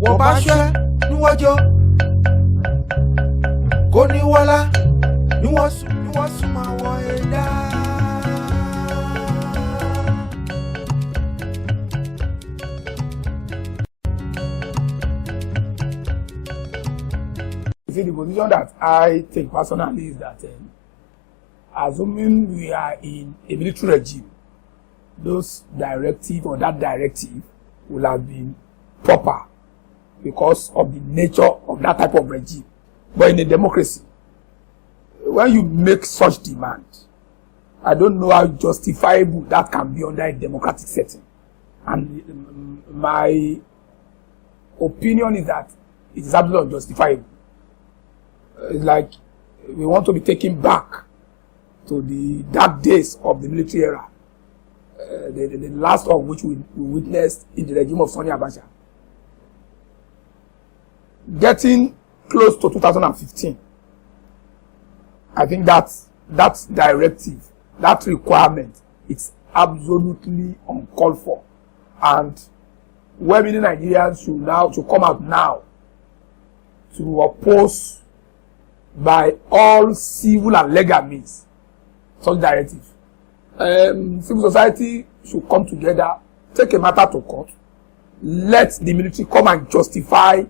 Wabasha, Nuwajo, Koniwala, Nuwasuma Wada. See, the position that I take personally is that assuming we are in a military regime, those directive or that directive will have been proper because of the nature of that type of regime. But in a democracy, when you make such demand, I don't know how justifiable that can be under a democratic setting. And my opinion is that it is absolutely unjustifiable. It's like we want to be taken back to the dark days of the military era, the last of which we witnessed in the regime of Sani Abacha. Getting close to 2015, I think that directive, that requirement, it's absolutely uncalled for. And well-meaning Nigerians should come out now to oppose by all civil and legal means such directive. Civil society should come together, take a matter to court, let the military come and justify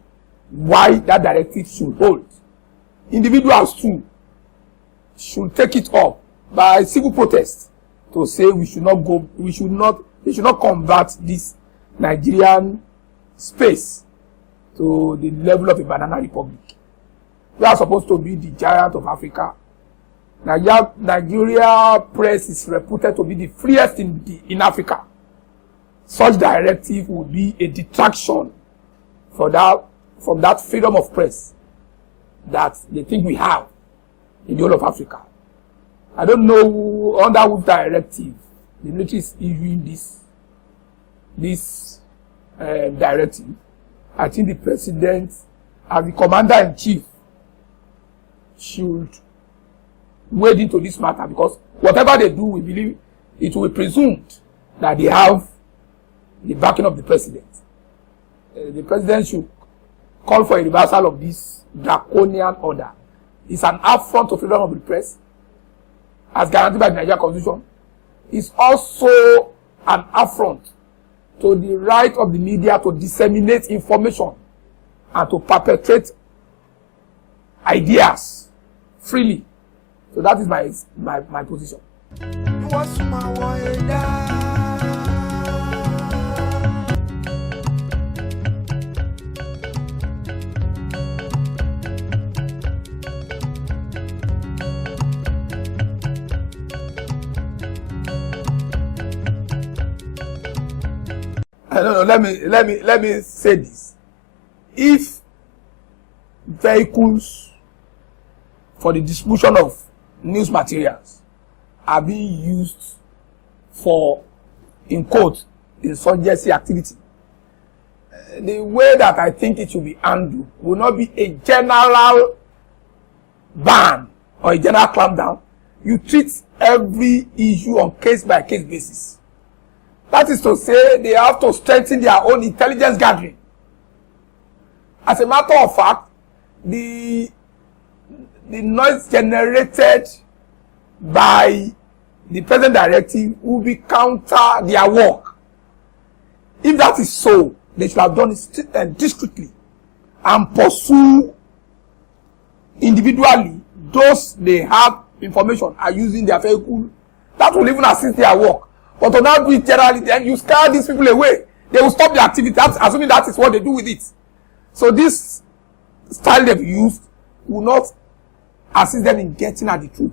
why that directive should hold. Individuals too should take it up by civil protest to say we should not convert this Nigerian space to the level of a banana republic. We are supposed to be the giant of Africa. Nigeria press is reputed to be the freest in Africa. Such directive would be a detraction from that freedom of press that they think we have in the whole of Africa. I don't know under which directive the military is issuing this directive. I think the president, as the commander-in-chief, should wade into this matter, because whatever they do, we believe it will be presumed that they have the backing of the president. The president should call for a reversal of this draconian order. It's an affront to freedom of the press, as guaranteed by the Nigerian Constitution. It's also an affront to the right of the media to disseminate information and to perpetrate ideas freely. So that is my position. No, let me say this. If vehicles for the distribution of news materials are being used for, in quotes, insurgency activity, the way that I think it should be handled will not be a general ban or a general clampdown. You treat every issue on case-by-case basis. That is to say, they have to strengthen their own intelligence gathering. As a matter of fact, the noise generated by the present directive will be counter their work. If that is so, they should have done it discreetly and pursue individually those they have information are using their vehicle. That will even assist their work. But to now do it generally, then you scare these people away. They will stop the activity, assuming that is what they do with it. So this style they've used will not assist them in getting at the truth.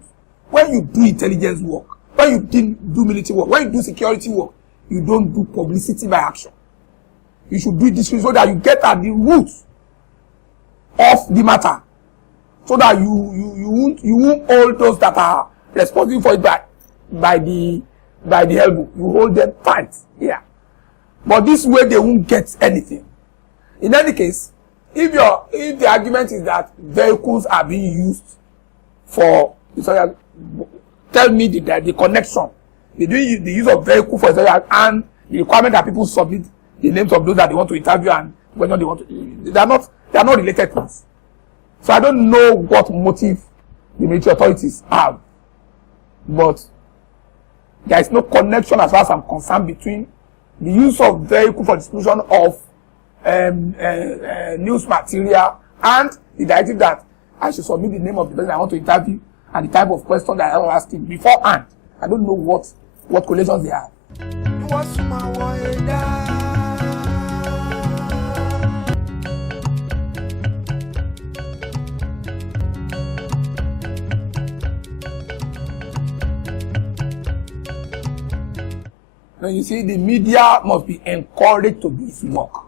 When you do intelligence work, when you do military work, when you do security work, you don't do publicity by action. You should do it this way so that you get at the root of the matter, so that you won't hold those that are responsible for it by the elbow. You hold them tight here. But this way they won't get anything. In any case, if the argument is that vehicles are being used for, tell me the connection between the use of vehicle for and the requirement that people submit the names of those that they want to interview and whether they want to. They are not related things. So I don't know what motive the military authorities have, but there is no connection as far as I'm concerned between the use of vehicle for distribution of news material and the directive that I should submit the name of the person I want to interview and the type of question that I want to ask him beforehand. I don't know what correlations they have. Now you see, the media must be encouraged to do its work.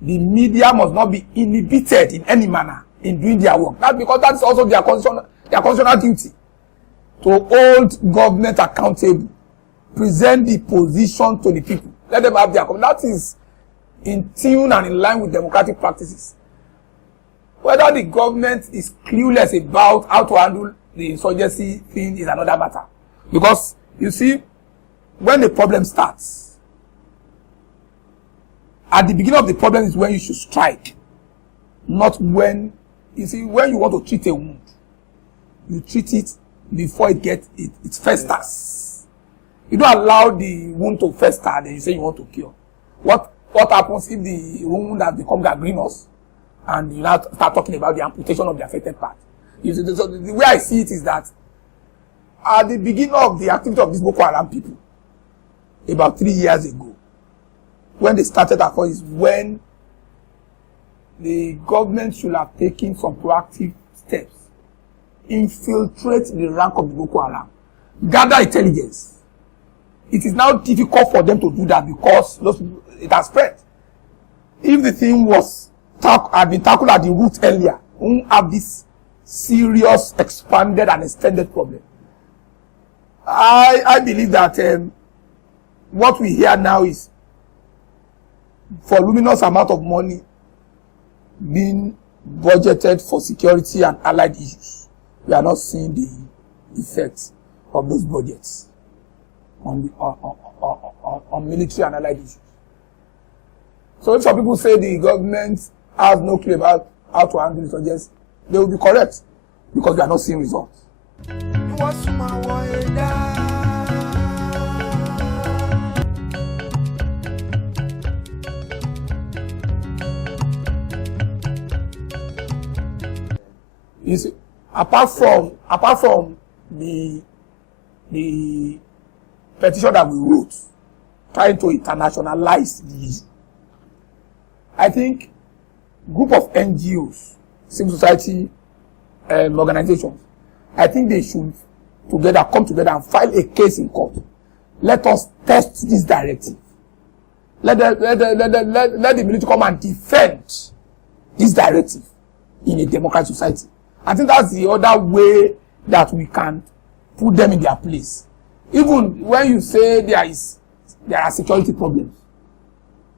The media must not be inhibited in any manner in doing their work. That's because that's also their constitutional duty to hold government accountable, present the position to the people, let them have their. That is in tune and in line with democratic practices. Whether the government is clueless about how to handle the insurgency thing is another matter. Because you see, when the problem starts, at the beginning of the problem is when you should strike, not when, you see, when you want to treat a wound, you treat it before it festers. You don't allow the wound to fester, then you say you want to cure. What happens if the wound has become gangrenous and you now start talking about the amputation of the affected part? You see, so the way I see it is that at the beginning of the activity of these Boko Haram people, about 3 years ago, when they started Affront, is when the government should have taken some proactive steps, infiltrate the rank of the Boko Haram, gather intelligence. It is now difficult for them to do that because it has spread. If the thing had been tackled at the root earlier, we won't have this serious, expanded and extended problem. I believe that what we hear now is for luminous amount of money being budgeted for security and allied issues. We are not seeing the effects of those budgets on military and allied issues. So if some people say the government has no clue about how to handle insurgency, they will be correct because we are not seeing results. You see, apart from the petition that we wrote, trying to internationalize the issue, I think group of NGOs, civil society organizations, I think they should come together and file a case in court. Let us test this directive. Let the military come and defend this directive in a democratic society. I think that's the other way that we can put them in their place. Even when you say there are security problems,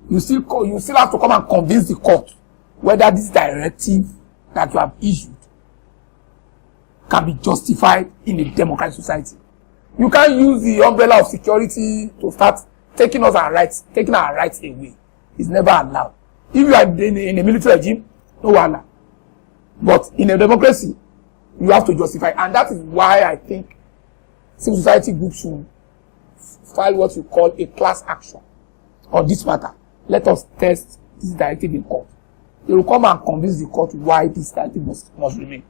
you still have to come and convince the court whether this directive that you have issued can be justified in a democratic society. You can't use the umbrella of security to start taking our rights away. It's never allowed. If you are in a military regime, no one. But in a democracy, you have to justify. And that is why I think civil society groups should file what you call a class action on this matter. Let us test this directive in court. They will come and convince the court why this directive must remain.